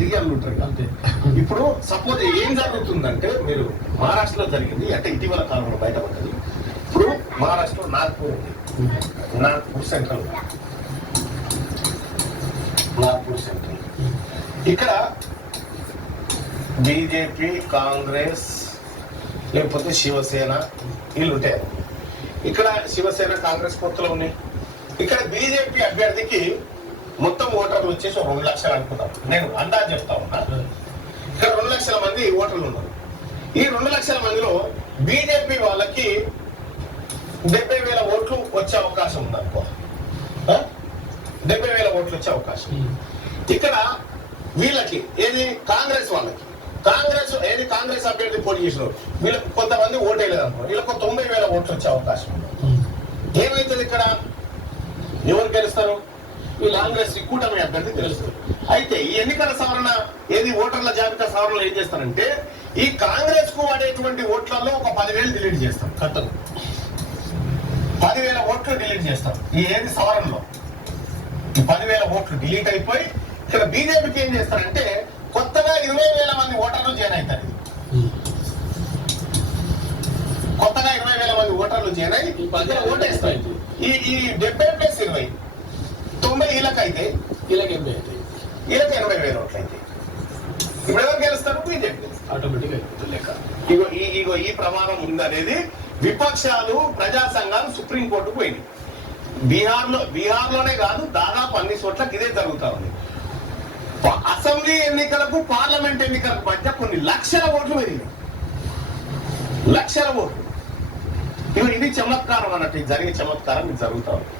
దిగి ఉంటారు అంతే. ఇప్పుడు సపోజ్ ఏం జరుగుతుందంటే, మీరు మహారాష్ట్రలో జరిగింది అంటే ఇటీవల కాలంలో బయటపడ్డది. ఇప్పుడు మహారాష్ట్రలో నాగ్పూర్ ఉంది, నాగ్పూర్ సెంట్రల్, నాగ్పూర్ సెంట్రల్. ఇక్కడ బీజేపీ, కాంగ్రెస్ లేకపోతే శివసేన వీళ్ళు ఉంటాయి. ఇక్కడ శివసేన, కాంగ్రెస్ పొత్తులు ఉన్నాయి. ఇక్కడ బీజేపీ అభ్యర్థికి మొత్తం ఓటర్లు వచ్చేసి 2 లక్షలు అనుకుంటాం, నేను అందాజు చెప్తా ఉన్నా. ఇక్కడ 2 లక్షల మంది ఓటర్లు ఉన్నారు. ఈ 2 లక్షల మందిలో బీజేపీ వాళ్ళకి 70,000 ఓట్లు వచ్చే అవకాశం ఉంది అనుకో. 70,000 ఓట్లు వచ్చే అవకాశం. ఇక్కడ వీళ్ళకి ఏది కాంగ్రెస్ వాళ్ళకి, కాంగ్రెస్ అభ్యర్థి పోటీ చేసినారు, వీళ్ళకి కొంతమంది ఓటేయలేదు అనుకో, వీళ్ళకు 90,000 ఓట్లు వచ్చే అవకాశం ఉంది. ఏమైతుంది ఇక్కడ? ఎవరు గెలుస్తారు? ఈ కాంగ్రెస్ కూటమి అభ్యర్థి తెలుస్తుంది. అయితే ఈ ఎన్నికల సవరణ ఏది ఓటర్ల జాబితా సవరణలో ఏం చేస్తారంటే, ఈ కాంగ్రెస్ కు వాడేటువంటి ఓట్లలో ఒక 10,000 డిలీట్ చేస్తాం. కట్టలు 10,000 ఓట్లు డిలీట్ చేస్తాం. ఈ ఏది సవరణలో ఈ 10,000 ఓట్లు డిలీట్ అయిపోయి ఇక్కడ బీజేపీకి ఏం చేస్తారంటే కొత్తగా 20,000 మంది ఓటర్లు జాయిన్ అవుతారు. కొత్తగా 20,000 మంది ఓటర్లు జాయిన్ అయ్యి ఓటేస్తారు. ఈ 70+20 90 వీళ్ళకైతే, వీళ్ళకి 80 అవుతాయి, వీళ్ళకి 80,000 ఓట్లు అయితే ఇప్పుడు ఎవరు గెలుస్తారు? బీజేపీ ఆటోమేటిక్ అయిపోతుంది లెక్క. ఇగో ఈ ప్రమాదం ఉందనేది విపక్షాలు, ప్రజా సంఘాలు సుప్రీంకోర్టుకు పోయింది. బీహార్లోనే కాదు, దాదాపు అన్ని చోట్ల ఇదే జరుగుతా ఉంది. అసెంబ్లీ ఎన్నికలకు, పార్లమెంట్ ఎన్నికలకు మధ్య కొన్ని లక్షల ఓట్లు పెరిగినాయి, లక్షల ఓట్లు. ఇది చమత్కారం అన్నట్టు, జరిగే చమత్కారం ఇది జరుగుతా ఉంది.